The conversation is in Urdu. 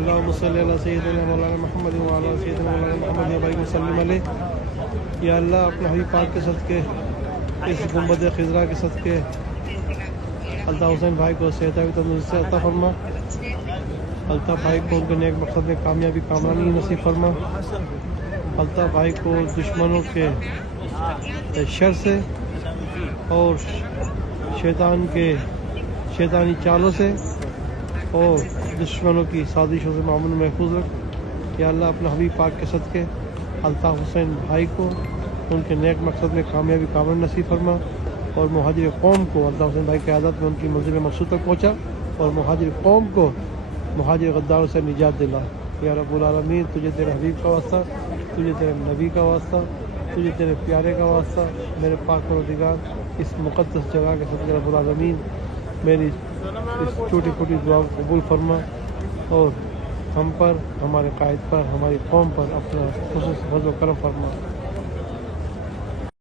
اللہم صلی علی سیدنا مولانا محمد وعلی سیدنا مولانا محمد وبارک وسلم علیہ۔ یا اللہ اپنے حبیب پاک کے صدقے، اس گنبد خضرا کے صدقے الطاف حسین بھائی کو صحت و تندرستی عطا فرما، الطاف بھائی کو ان کے نیک مقصد میں کامیابی کامرانی نصیب فرما، الطاف بھائی کو دشمنوں کے شر سے اور شیطان کے شیطانی چالوں سے اور دشمنوں کی سازشوں سے معمول محفوظ رکھ۔ یا اللہ اپنے حبیب پاک کے صدقے الطاف حسین بھائی کو ان کے نیک مقصد میں کامیابی کامرانی نصیب فرما، اور مہاجر قوم کو الطاف حسین بھائی کی عادت میں ان کی منزل مقصود تک پہنچا، اور مہاجر قوم کو مہاجر غداروں سے نجات دلا۔ یا رب العالمین، تجھے تیرے حبیب کا واسطہ، تجھے تیرے نبی کا واسطہ، تجھے تیرے پیارے کا واسطہ، میرے پاک پروردگار اس مقدس جگہ کے صدقے رب العالمین میری اس چھوٹی چھوٹی دعا کو قبول فرما، اور ہم پر، ہمارے قائد پر، ہماری قوم پر اپنا خصوص فضل و کرم فرما۔